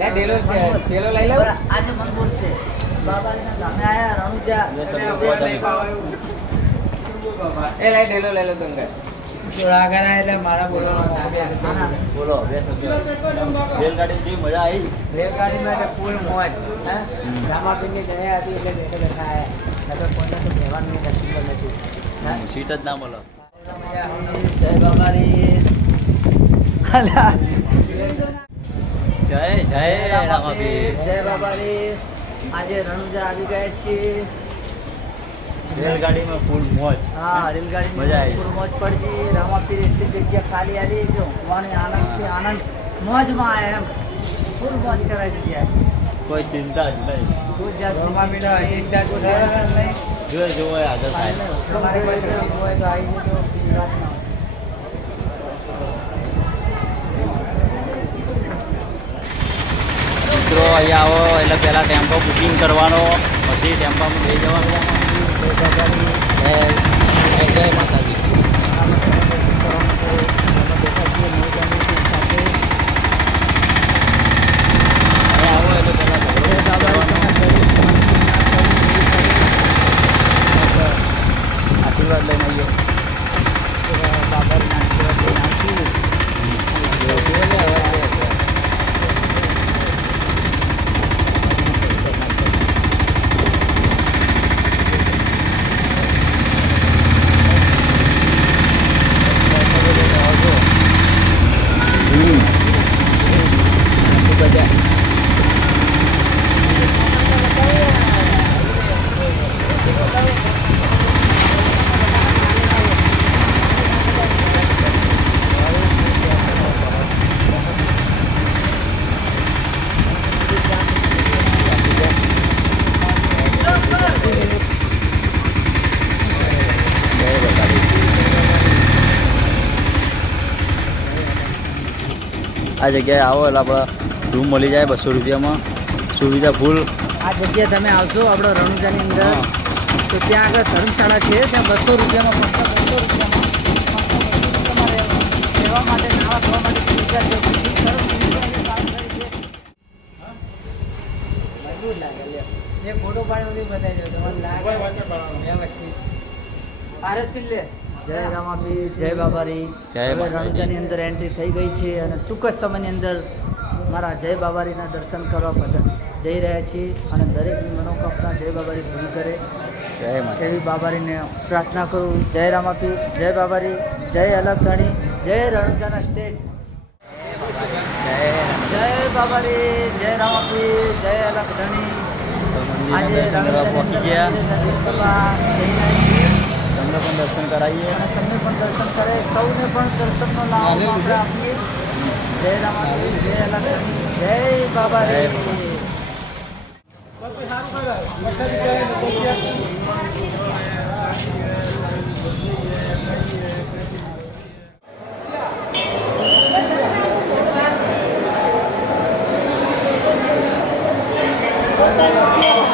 લે ઢેલો લઈ લો. આજે મન બોલશે બાબાના સામે આયા રણુજા એ લે ઢેલો લઈ લો તમને. આગળ એટલે મારા બોલવાનો બોલો રેલગાડી જેવી મજા આવી. રેલગાડીમાં એટલે ફૂલ મોજ. રામાપીરની દયા હતી એટલે બેઠે બેઠા આવ્યા. નકર કોઈને તો કહેવાનું નસીબ નથી. સીટ જ ના મળે. જય બાબારી જય જય રામાપીર. જય બાબારી. આજે રણુજા આવી ગયા છીએ. રેલગાડીમાં ફૂલ મોજ. હા રેલગાડી મજા આવી. ફૂલ મોજ પડી. રામાપીર એટલી જગ્યા ખાલી આલી જો મને આનંદથી આનંદ મોજમાં આયા એમ ફૂલ મોજ કરાવી દીધી આજે. કોઈ ચિંતા જ નહીં. કોઈ જાતની રામાપીરના ઈચ્છા કોઈ થાય નહીં. જો જોવો એ હાજર થાય. તમારી પાસે હોય તો આવી જજો ગુજરાતમાં. મિત્રો અહીંયા આવો એટલે પહેલાં ટેમ્પો બુકિંગ કરવાનો, પછી ટેમ્પામાં લઈ જવાનું. જય જય માતાજી. અહીંયા આવો એટલે પહેલાં આશીર્વાદ લઈને આવીએ. બાબાના આશીર્વાદ લઈને આવશું. આ જગ્યાએ આવો એટલે આપણે રૂમ મળી જાય 200 રૂપિયામાં. સુવિધા ફૂલ. આ જગ્યાએ તમે આવશો આપણે રણુજાની અંદર તો ત્યાં આગળ ધર્મશાળા છે. ત્યાં 200 રૂપિયામાં ફક્ત 200 રૂપિયામાં તમારે રહેવા માટે નાવા ધોવા માટે સુવિધા છે. મજબૂત લાગે લે એક ફોટો પાડી બતાવી દો તમારે લાગે વ્યવસ્થિત. આરસી લે. જય રામાપીર જય બાબારી. જય હવે માતાજી. રણુજાની અંદર એન્ટ્રી થઈ ગઈ છે અને ટૂંક જ સમયની અંદર મારા જય બાબારીના દર્શન કરવા બધા જઈ રહ્યા છીએ અને દરેકની મનોકામના જય બાબારી પૂરી કરે જય માતા. એવી બાબારીને પ્રાર્થના કરું. જય રામાપીર જય બાબારી જય અલગધણી જય રણુજાના સ્ટેટ. જય બાબારી જય રામાપીર જય અલગધણી. આજે પહોંચી ગયા. રણુજાની તમને પણ દર્શન કરાવીએ. અને તમને પણ દર્શન કરે સૌને પણ દર્શનનો લાભ આપણે આપીએ. જય રામાપીર જય અલગધણી જય બાબારી. Thank you.